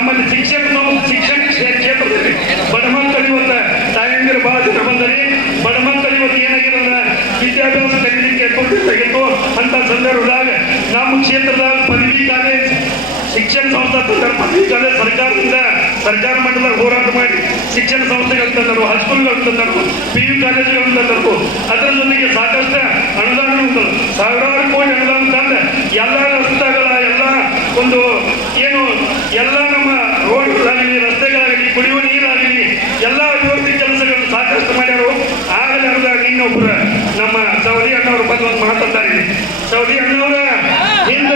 ನಮ್ಮಲ್ಲಿ ಶಿಕ್ಷಣ ಕ್ಷೇತ್ರದಲ್ಲಿ ಬಡಮಕ್ಕಳು ಇವತ್ತು ತಾಯಂದಿರು ಬಹಳ ಜನ ಬಂದರೆ ಬಡಮಕ್ಕಳು ಇವತ್ತು ಏನಾಗಿರೋದ ವಿದ್ಯಾಭ್ಯಾಸ ಕಲಿಲಿಕ್ಕೆ ಕೊಟ್ಟಿದ್ದಾಗಿತ್ತು ಅಂತ ಸಂದರ್ಭದಾಗ ನಮ್ಮ ಕ್ಷೇತ್ರದಾಗ ಪದವಿ ಕಾಲೇಜ್ ಶಿಕ್ಷಣ ಸಂಸ್ಥೆ ಪದವಿ ಕಾಲೇಜ್ ಸರ್ಕಾರ ಮಟ್ಟದಾಗ ಹೋರಾಟ ಮಾಡಿ ಶಿಕ್ಷಣ ಸಂಸ್ಥೆಗಳು ತಂದರು, ಹೈಸ್ಕೂಲ್ಗಳು ತಂದರು, PU ಕಾಲೇಜುಗಳು ತಂದರು. ಅದರ ಜೊತೆಗೆ ಸಾಕಷ್ಟು ಅನುದಾನ ಉಂಟು, ಸಾವಿರಾರು ಕೋಟಿ ಅನುದಾನ ತಂದ ಎಲ್ಲ ರಸ್ತೆಗಳ ಎಲ್ಲ ಒಂದು ಏನು ಎಲ್ಲ ನಮ್ಮ ರೋಡ್ಗಳಾಗಲಿ ರಸ್ತೆಗಳಾಗಲಿ ಕುಡಿಯುವ ನೀರಾಗಲಿ ಎಲ್ಲ ಅಭಿವೃದ್ಧಿ ಕೆಲಸಗಳನ್ನು ಸಾಕಷ್ಟು ಮಾಡ್ಯಾರು. ಆಗಲೇ ಅರ್ಧ ಇನ್ನೊಬ್ಬರು ನಮ್ಮ ಸೌದಿ ಅಣ್ಣವರು ಬಂದು ಒಂದು ಮಾತಾಡ್ತಾರೆ. ಸೌದಿ ಅಣ್ಣ